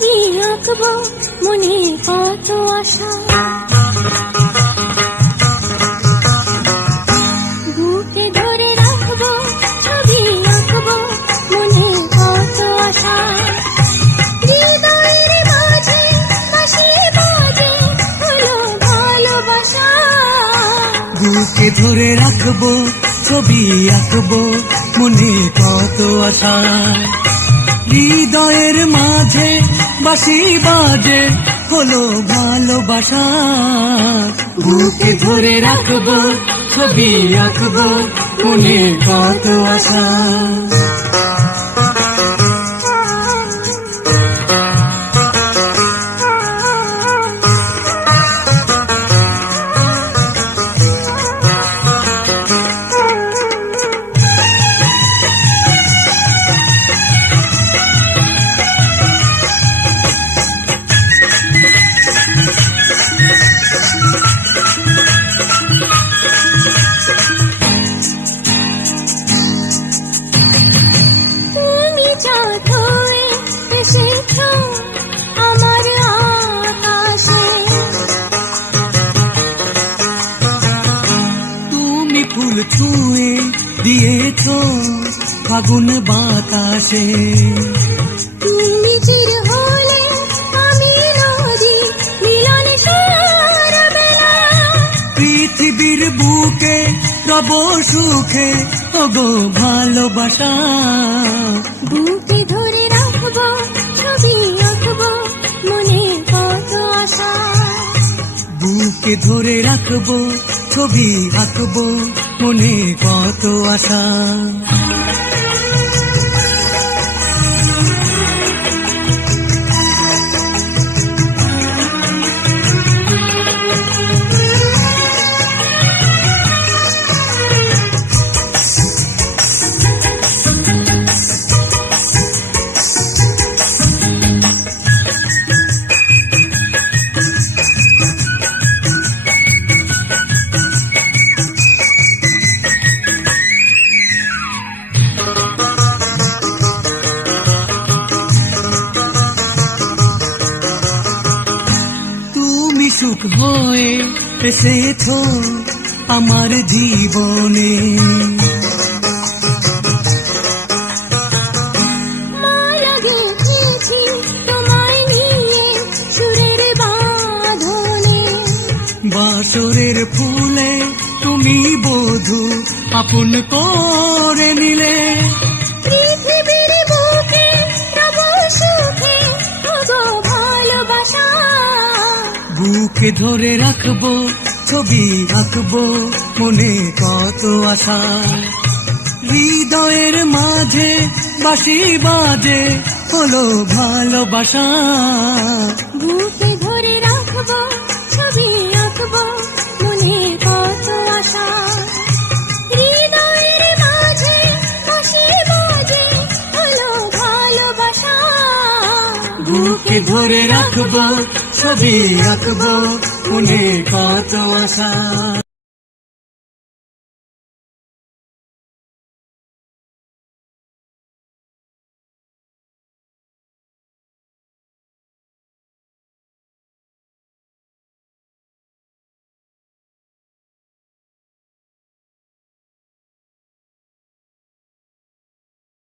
ছবি আঁকবো মনে কত আশা। ধরে রাখব, ছবি আঁকবো মনে কত আশা। হৃদয়ের মাঝে বাঁশি বাজে, হলো ভালোবাসা। বুকে মনে কত আশা। হৃদয়ের মাঝে বাসি বাজে হলো ভালোবাসা। বুকে ধরে রাখব ছবি আঁকবো মনে কত আশা। ছুঁয়ে দিয়েছ ফাগুন বাতাসে। তুমি চির হলে আমি নদী মিলন সারা পৃথিবীর বুকে রব সুখে ওগো ভালোবাসা। বুকে ধরে রাখব বুকে ধরে রাখব ছবি আঁকবো মনে কত আশা? সুখ হয়ে এসেছ আমার জীবনে। বাসরের ফুলে তুমি বধু আপন করে নিলে। বুকে ধরে রাখব, ছবি আঁকবো, মনে কত আশা। হৃদয়ের মাঝে বাসি বাজে, হলো ভালোবাসা। বুকে ধরে রাখব বুকে ধরে রাখব ছবি আঁকবো মনে কত আশা